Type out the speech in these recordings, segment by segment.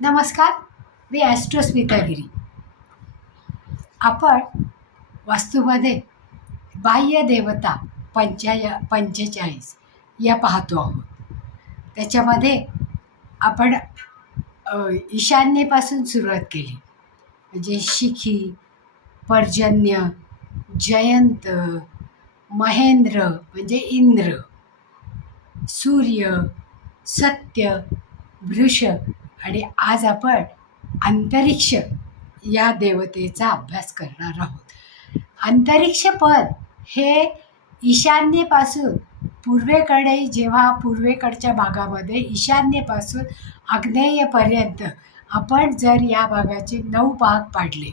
नमस्कार, मी ॲस्ट्रोस्मितागिरी. आपण वास्तूमध्ये बाह्य देवता 45 या पाहतो आहोत. त्याच्यामध्ये आपण ईशान्येपासून सुरुवात केली, म्हणजे शिखी, पर्जन्य, जयंत, महेंद्र म्हणजे इंद्र, सूर्य, सत्य, वृष आणि आज आपण अंतरिक्ष या देवतेचा अभ्यास करणार आहोत. अंतरिक्ष पद हे ईशान्येपासून पूर्वेकडे, जेव्हा पूर्वेकडच्या भागामध्ये ईशान्येपासून आग्नेयेपर्यंत आपण जर या भागाचे 9 भाग पाडले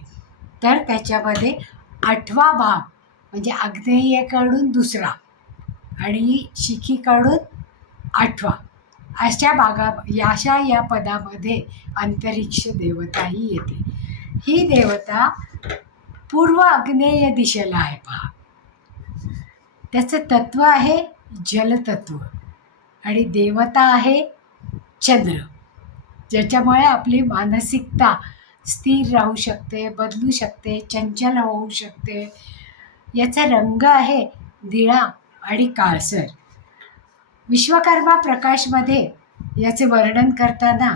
तर त्याच्यामध्ये 8वा भाग म्हणजे आग्नेयेकडून दुसरा आणि शिखीकडून 8वा या पदामध्ये अंतरिक्ष देवता ही येते. ही देवता पूर्व आग्नेय दिशेला आहे. पहा, त्याचं तत्व आहे जलतत्व आणि देवता आहे चंद्र, ज्याच्यामुळे आपली मानसिकता स्थिर राहू शकते, बदलू शकते, चंचल होऊ शकते. याचा रंग आहे निळा आणि काळसर. विश्वकर्मा प्रकाशमध्ये याचे वर्णन करताना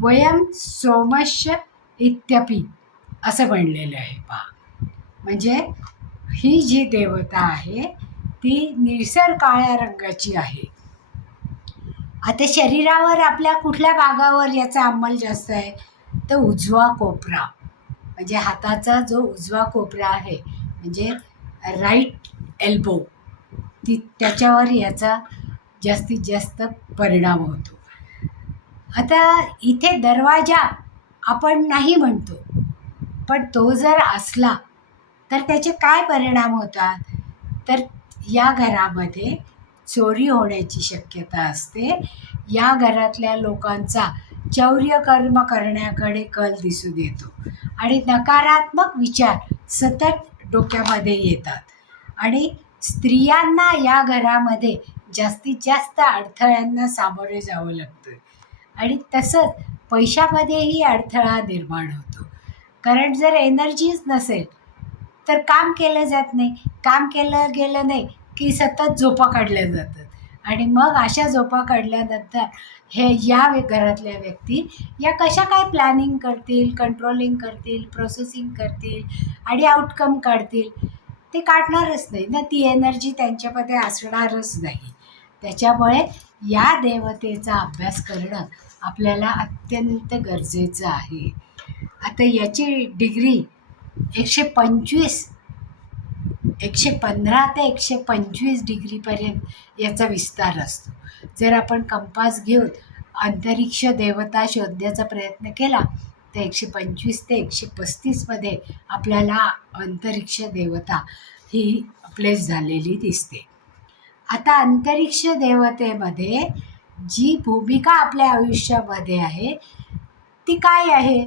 वयम सोमश्य इत्यपि असं म्हणलेलं आहे. पहा, म्हणजे ही जी देवता आहे ती निळसर काळ्या रंगाची आहे. आता शरीरावर आपल्या कुठल्या भागावर याचा अंमल जास्त आहे तर उजवा कोपरा, म्हणजे हाताचा जो उजवा कोपरा आहे म्हणजे राईट एल्बो, त्याच्यावर याचा जास्तीत जास्त परिणाम होतो. आता इथे दरवाजा आपण नाही म्हणतो, पण तो जर असला तर त्याचे काय परिणाम होतात तर या घरामध्ये चोरी होण्याची शक्यता असते. या घरातल्या लोकांचा चौर्यकर्म करण्याकडे कल दिसून येतो आणि नकारात्मक विचार सतत डोक्यामध्ये येतात आणि स्त्रियांना या घरामध्ये जास्तीत जास्त अडथळ्यांना सामोरे जावं लागतं आणि तसंच पैशामध्येही अडथळा निर्माण होतो. कारण जर एनर्जीच नसेल तर काम केलं जात नाही. काम केलं गेलं नाही की सतत झोपा काढल्या जातात आणि मग अशा झोपा काढल्यानंतर या घरातल्या व्यक्ती या कशा काय प्लॅनिंग करतील, कंट्रोलिंग करतील, प्रोसेसिंग करतील आणि आउटकम काढतील. ते काढणारच नाही ना, ती एनर्जी त्यांच्यामध्ये असणारच नाही. त्याच्यामुळे या देवतेचा अभ्यास करणं आपल्याला अत्यंत गरजेचं आहे. आता याची डिग्री 115 ते 125 डिग्रीपर्यंत याचा विस्तार असतो. जर आपण कंपास घेऊन अंतरिक्ष देवता शोधण्याचा प्रयत्न केला तर 125 ते 135मध्ये आपल्याला अंतरिक्ष देवता ही प्लेस झालेली दिसते. आता अंतरिक्ष देवतेमध्ये जी भूमिका आपल्या आयुष्यामध्ये आहे ती काय आहे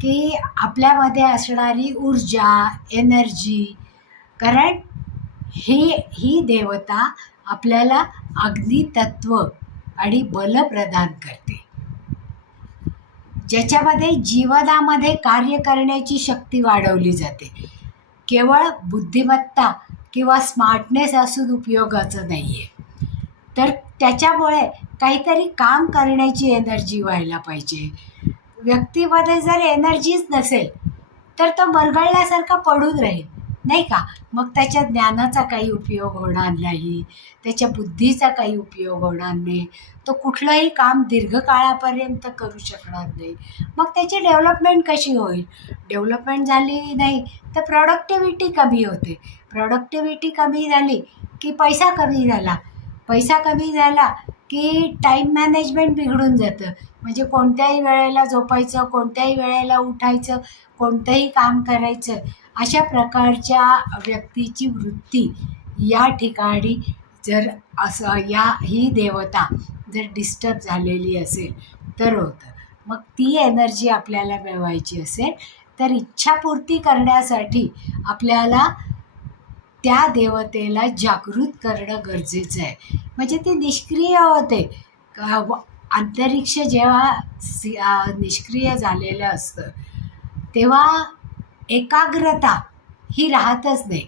की आपल्यामध्ये असणारी ऊर्जा, एनर्जी. कारण ही देवता आपल्याला अग्नितत्व आणि बल प्रदान करते, ज्याच्यामध्ये जीवनामध्ये कार्य करण्याची शक्ती वाढवली जाते. केवळ बुद्धिमत्ता किंवा स्मार्टनेस असून उपयोगाचं नाही आहे, तर त्याच्यामुळे काहीतरी काम करण्याची एनर्जी व्हायला पाहिजे. व्यक्तीमध्ये जर एनर्जीच नसेल तर तो मरगळल्यासारखा पडून राहील, नाही का? मग त्याच्या ज्ञानाचा काही उपयोग होणार नाही, त्याच्या बुद्धीचा काही उपयोग होणार नाही, तो कुठलंही काम दीर्घकाळापर्यंत करू शकणार नाही. मग त्याची डेव्हलपमेंट कशी होईल? डेव्हलपमेंट झाली नाही तर प्रॉडक्टिव्हिटी कमी होते. प्रॉडक्टिव्हिटी कमी झाली की पैसा कमी झाला. पैसा कमी झाला की टाईम मॅनेजमेंट बिघडून जातं. म्हणजे कोणत्याही वेळेला झोपायचं, कोणत्याही वेळेला उठायचं, कोणतंही काम करायचं, अशा प्रकारच्या व्यक्तीची वृत्ती या ठिकाणी जर असं ही देवता जर डिस्टर्ब झालेली असेल तर होतं. मग ती एनर्जी आपल्याला मिळवायची असेल तर इच्छापूर्ती करण्यासाठी आपल्याला त्या देवतेला जागृत करणं गरजेचं आहे. म्हणजे ती निष्क्रिय होते. अंतरिक्ष जेव्हा निष्क्रिय झालेलं असतं तेव्हा एकाग्रता ही राहतच नाही.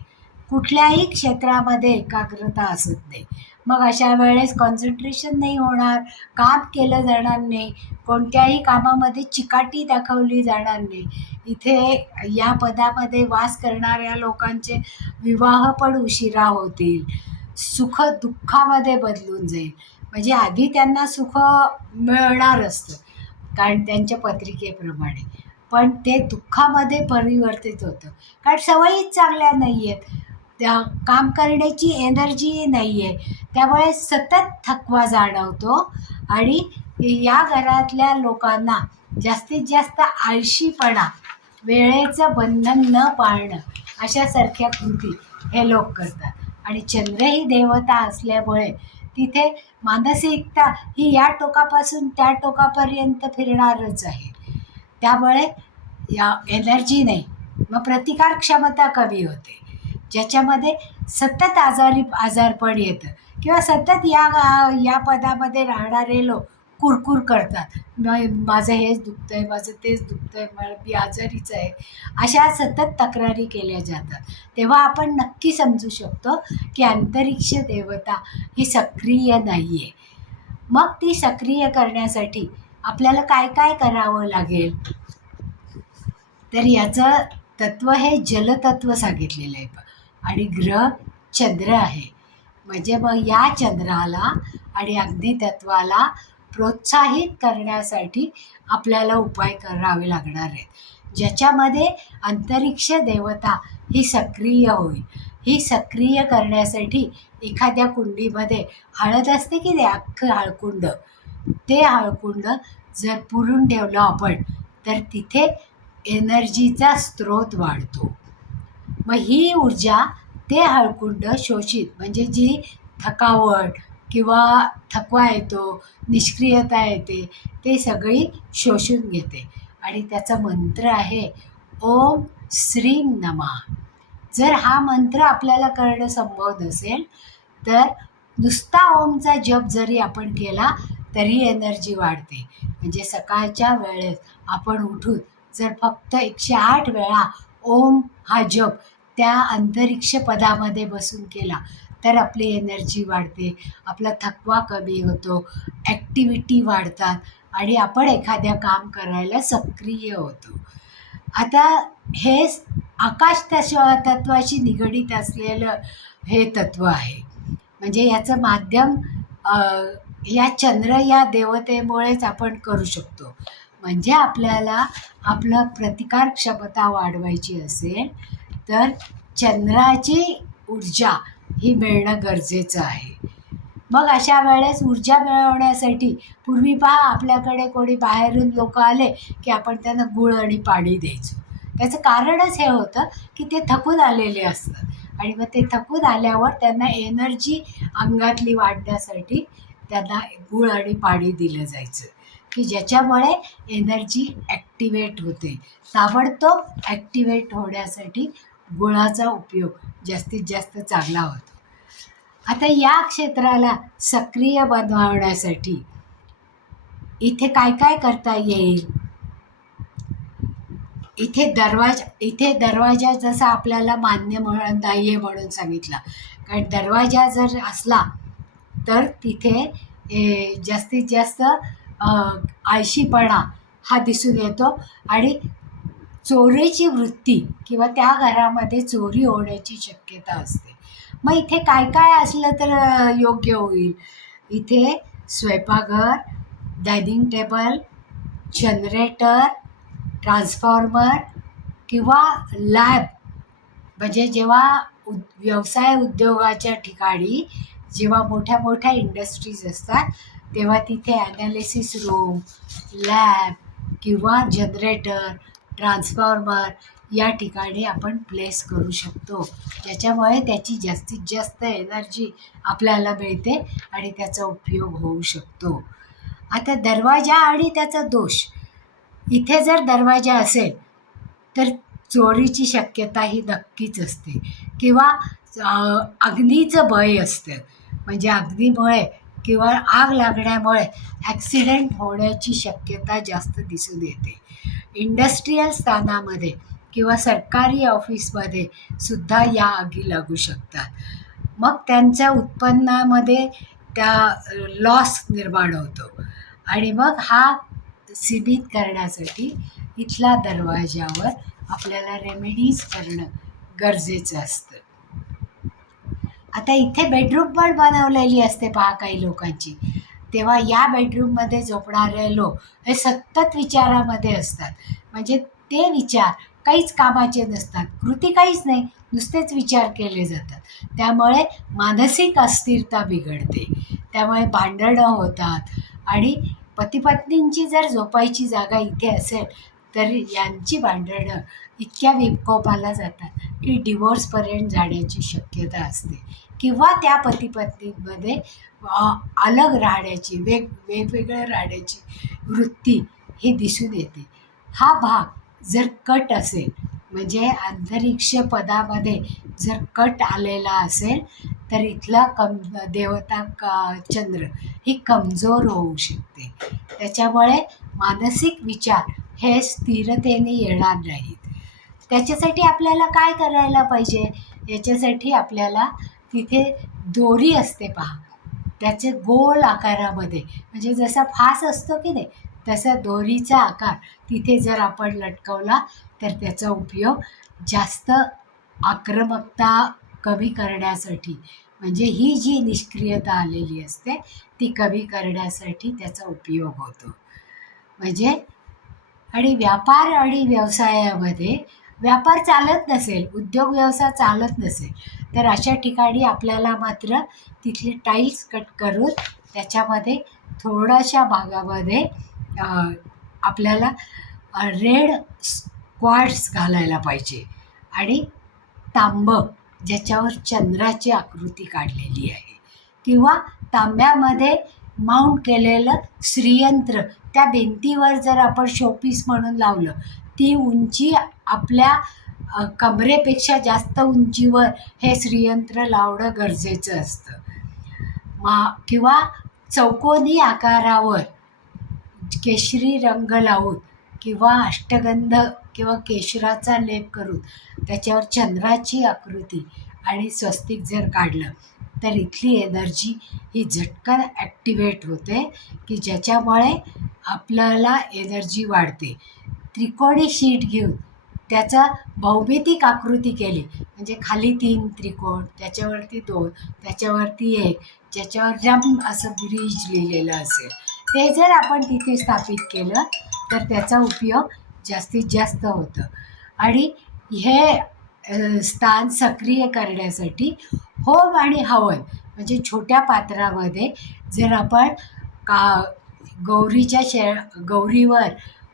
कुठल्याही क्षेत्रामध्ये एकाग्रता असत नाही. मग अशा वेळेस कॉन्सन्ट्रेशन नाही होणार, काम केलं जाणार नाही, कोणत्याही कामामध्ये चिकाटी दाखवली जाणार नाही. इथे या पदामध्ये वास करणाऱ्या लोकांचे विवाह पण उशिरा होतील, सुख दुःखामध्ये बदलून जाईल. म्हणजे आधी त्यांना सुख मिळणार असतं कारण त्यांच्या पत्रिकेप्रमाणे, पण ते दुःखामध्ये परिवर्तित होतं कारण सवयीच चांगल्या नाही आहेत, त्या काम करण्याची एनर्जी नाही आहे. त्यामुळे सतत थकवा जाणवतो आणि या घरातल्या लोकांना जास्तीत जास्त आळशीपणा, वेळेचं बंधन न पाळणं अशासारख्या कृती हे लोक करतात. आणि चंद्र ही देवता असल्यामुळे तिथे मानसिकता ही या टोकापासून त्या टोकापर्यंत फिरणारच आहे. त्यामुळे या एनर्जी नाही, मग प्रतिकार क्षमता कमी होते, ज्याच्यामध्ये सतत आजारपण येतं किंवा सतत या पदामध्ये राहणारे लोक कुरकुर करतात, माझं हेच दुखतंय, माझं तेच दुखतंय, मी आजारीच आहे, अशा सतत तक्रारी केल्या जातात. तेव्हा आपण नक्की समजू शकतो की अंतरिक्ष देवता ही सक्रिय नाही आहे. मग ती सक्रिय करण्यासाठी आपल्याला काय काय करावं लागेल, तर याचं तत्त्व हे जलतत्व सांगितलेलं आहे. आणि ग्रह चंद्र आहे, म्हणजे मग या चंद्राला आणि अग्नितत्वाला प्रोत्साहित करण्यासाठी आपल्याला उपाय करावे लागणार आहेत, ज्याच्यामध्ये अंतरिक्ष देवता ही सक्रिय होईल. ही सक्रिय करण्यासाठी एखाद्या कुंडीमध्ये हळद असते की नाही, अख्खं हळकुंड, ते हळकुंड जर पुरून ठेवलं आपण तर तिथे एनर्जीचा स्रोत वाढतो. मग ही ऊर्जा ते हळकुंड शोषित, म्हणजे जी थकावट किंवा थकवा येतो, निष्क्रियता येते, ते सगळी शोषून घेते. आणि त्याचा मंत्र आहे ओम श्रीं नमः. जर हा मंत्र आपल्याला करणं संभव नसेल तर नुसता ओमचा जप जरी आपण केला तरी एनर्जी वाढते. म्हणजे सकाळच्या वेळेस आपण उठून जर फक्त 108 वेळा ओम हा जप त्या अंतरिक्ष पदामध्ये बसून केला तर आपली एनर्जी वाढते, आपला थकवा कमी होतो, ॲक्टिव्हिटी वाढतात आणि आपण एखाद्या काम करायला सक्रिय होतो. आता हे आकाश तत्वाशी निगडीत असलेलं हे तत्त्व आहे. म्हणजे याचं माध्यम या चंद्र या देवतेमुळेच आपण करू शकतो. म्हणजे आपल्याला आपलं प्रतिकार क्षमता वाढवायची असेल तर चंद्राची ऊर्जा ही मिळणं गरजेचं आहे. मग अशा वेळेस ऊर्जा मिळवण्यासाठी पूर्वी पहा आपल्याकडे कोणी बाहेरून लोक आले की आपण त्यांना गूळ आणि पाणी द्यायचो. त्याचं कारणच हे होतं की ते थकून आलेले असतात आणि मग ते थकून आल्यावर त्यांना एनर्जी अंगातली वाढण्यासाठी त्यांना गूळ आणि पाणी दिलं जायचं की ज्याच्यामुळे एनर्जी ॲक्टिवेट होते. ताबडतोब ॲक्टिवेट होण्यासाठी गुळाचा उपयोग जास्तीत जास्त चांगला होतो. आता या क्षेत्राला सक्रिय बनवण्यासाठी इथे काय काय करता येईल. इथे दरवाजा जसा आपल्याला मान्य नाही आहे म्हणून सांगितलं, कारण दरवाजा जर असला तर तिथे जास्तीत जास्त आळशीपणा हा दिसून येतो आणि चोरीची वृत्ती किंवा त्या घरामध्ये चोरी होण्याची शक्यता असते. मग इथे काय काय असलं तर योग्य होईल. इथे स्वयंपाकघर, डायनिंग टेबल, जनरेटर, ट्रान्सफॉर्मर किंवा लॅब, म्हणजे जेव्हा व्यवसाय उद्योगाच्या ठिकाणी जेव्हा मोठ्या मोठ्या इंडस्ट्रीज असतात तेव्हा तिथे ॲनालिसिस रूम, लॅब किंवा जनरेटर, ट्रान्सफॉर्मर या ठिकाणी आपण प्लेस करू शकतो, ज्याच्यामुळे त्याची जास्तीत जास्त एनर्जी आपल्याला मिळते आणि त्याचा उपयोग होऊ शकतो. आता दरवाजा आणि त्याचा दोष, इथे जर दरवाजा असेल तर चोरीची शक्यता ही नक्कीच असते किंवा अग्नीचं भय असतं. म्हणजे अग्नीमुळे किंवा आग लागण्यामुळे ॲक्सिडेंट होण्याची शक्यता जास्त दिसून येते. इंडस्ट्रीयल स्थानामध्ये किंवा सरकारी ऑफिसमध्ये सुद्धा या आगी लागू शकतात. मग त्यांच्या उत्पन्नामध्ये त्या लॉस निर्माण होतो आणि मग हा सीमित करण्यासाठी इथल्या दरवाजावर आपल्याला रेमेडीज करणं गरजेचं असतं. आता इथे बेडरूम पण बनवलेली असते पहा काही लोकांची. तेव्हा या बेडरूममध्ये झोपणारे लोक हे सतत विचारामध्ये असतात. म्हणजे ते विचार काहीच कामाचे नसतात, कृती काहीच नाही, नुसतेच विचार केले जातात. त्यामुळे मानसिक अस्थिरता बिघडते, त्यामुळे भांडणं होतात. आणि पतिपत्नींची जर झोपायची जागा इथे असेल तर यांची भांडणं इतक्या विकोपाला जातात की डिवोर्सपर्यंत जाण्याची शक्यता असते. किंवा त्या पतिपत्नींमध्ये अलग राहण्याची वेगवेगळं राहण्याची वृत्ती ही दिसून येते. हा भाग जर कट असेल, म्हणजे अंतरिक्ष पदामध्ये जर कट आलेला असेल तर इथला देवता चंद्र ही कमजोर होऊ शकते. त्याच्यामुळे मानसिक विचार हे स्थिरतेने येणार नाहीत. त्याच्यासाठी आपल्याला काय करायला पाहिजे? याच्यासाठी आपल्याला तिथे दोरी असते पहा, त्याचे गोल आकारामध्ये, म्हणजे जसा फास असतो की नाही तसा दोरीचा आकार तिथे जर आपण लटकवला तर त्याचा उपयोग जास्त आक्रमकता कमी करण्यासाठी, म्हणजे ही जी निष्क्रियता आलेली असते ती कमी करण्यासाठी त्याचा उपयोग होतो. म्हणजे आणि व्यापार आणि व्यवसायामध्ये व्यापार चालत नसेल, उद्योग व्यवसाय चालत नसेल तर अशा ठिकाणी आपल्याला मात्र तिथले टाईल्स कट करून त्याच्यामध्ये थोड्याशा भागामध्ये आपल्याला रेड क्वार्ट्स घालायला पाहिजे आणि तांबं ज्याच्यावर चंद्राची आकृती काढलेली आहे किंवा तांब्यामध्ये माउंट केलेलं श्रीयंत्र त्या भिंतीवर जर आपण शोपीस म्हणून लावलं, ती उंची आपल्या कमरेपेक्षा जास्त उंचीवर हे श्रीयंत्र लावणं गरजेचं असतं. किंवा चौकोनी आकारावर केशरी रंग लावून किंवा अष्टगंध किंवा केशराचा लेप करून त्याच्यावर चंद्राची आकृती आणि स्वस्तिक जर काढलं तर इथली एनर्जी ही झटकन ॲक्टिवेट होते की ज्याच्यामुळे आपल्याला एनर्जी वाढते. त्रिकोणी शीट घेऊन त्याचा भौमितिक आकृती केली, म्हणजे खाली 3 त्रिकोण, त्याच्यावरती 2, त्याच्यावरती 1, ज्याच्यावर जम असं ब्रिज लिहिलेलं असेल, ते जर आपण तिथे स्थापित केलं तर त्याचा उपयोग जास्तीत जास्त होतं. आणि हे स्थान सक्रिय करण्यासाठी होम आणि हवन, म्हणजे छोट्या पात्रामध्ये जर आपण गौरीवर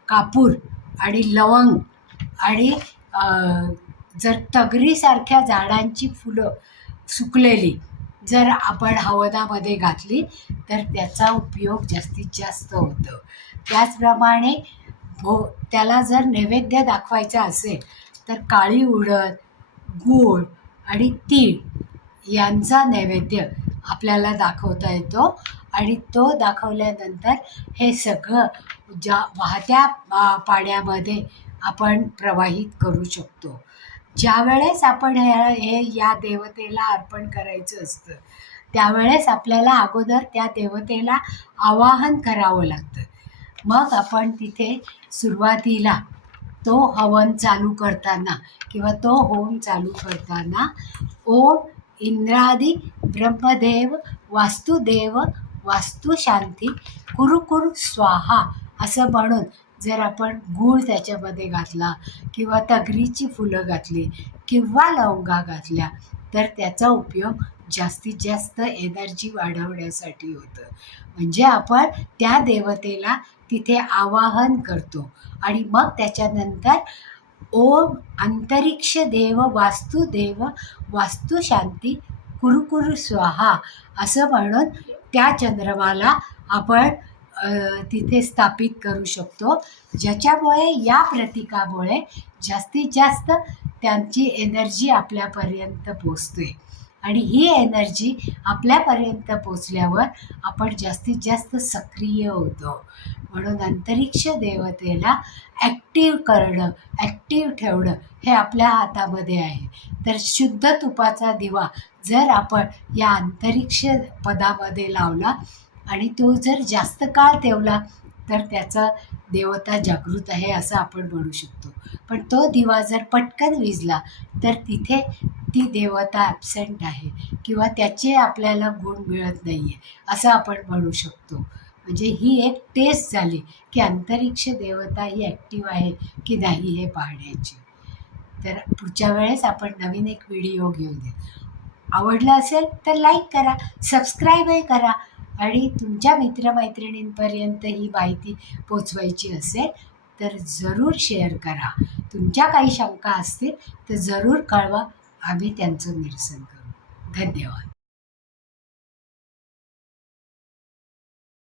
कापूर आणि लवंग आणि जर तगरीसारख्या झाडांची फुलं सुकलेली जर आपण हवनामध्ये घातली तर त्याचा उपयोग जास्तीत जास्त होतो. त्याचप्रमाणे त्याला जर नैवेद्य दाखवायचा असेल तर काळी उडद, गूळ आणि तीळ यांचा नैवेद्य आपल्याला दाखवता येतो. आणि तो दाखवल्यानंतर हे सगळं वाहत्या पाण्यामध्ये आपण प्रवाहित करू शकतो. ज्यावेळेस आपण या देवतेला अर्पण करायचं असतं त्यावेळेस आपल्याला अगोदर त्या देवतेला आवाहन करावं लागतं. मग आपण तिथे सुरुवातीला तो हवन चालू करताना किंवा तो होम चालू करताना ओम इंद्रादी ब्रह्मदेव वास्तुदेव वास्तुशांती कुरु कुरु स्वाहा असं म्हणून जर आपण गूळ त्याच्यामध्ये घातला किंवा तगरीची फुलं घातली किंवा लवंगा घातल्या तर त्याचा उपयोग जास्तीत जास्त एनर्जी वाढवण्यासाठी होतं. म्हणजे आपण त्या देवतेला तिथे आवाहन करतो आणि मग त्याच्यानंतर ओम अंतरिक्ष देव वास्तुदेव वास्तुशांती कुरु कुरु स्वाहा असं म्हणून त्या चंद्रमाला आपण तिथे स्थापित करू शकतो, ज्याच्यामुळे या प्रतीकामुळे जास्तीत जास्त त्यांची एनर्जी आपल्यापर्यंत पोचते. आणि ही एनर्जी आपल्यापर्यंत पोचल्यावर आपण जास्तीत जास्त सक्रिय होतो. म्हणून अंतरिक्ष देवतेला ॲक्टिव्ह करणं, ॲक्टिव्ह ठेवणं हे आपल्या हातामध्ये आहे. तर शुद्ध तुपाचा दिवा जर आपण या अंतरिक्ष पदामध्ये लावला आणि तो जर जास्त काळ ठेवला तर त्याचा देवता जागृत आहे असं आपण म्हणू शकतो. पण तो दिवा जर पटकन विझला तर तिथे ती देवता ॲब्सेंट आहे किंवा त्याचे आपल्याला गुण मिळत नाही आहे असं आपण म्हणू शकतो. म्हणजे ही एक टेस्ट झाली की अंतरिक्ष देवता ही ॲक्टिव्ह आहे की नाही हे पाहण्याची. तर पुढच्या वेळेस आपण नवीन एक व्हिडिओ घेऊ दे. आवडलं असेल तर लाईक करा, सबस्क्राईबही करा आणि तुमच्या मित्रमैत्रिणींपर्यंत ही माहिती पोचवायची असेल तर जरूर शेअर करा. तुमच्या काही शंका असतील तर जरूर कळवा, आम्ही त्यांचं निरसन करू. धन्यवाद.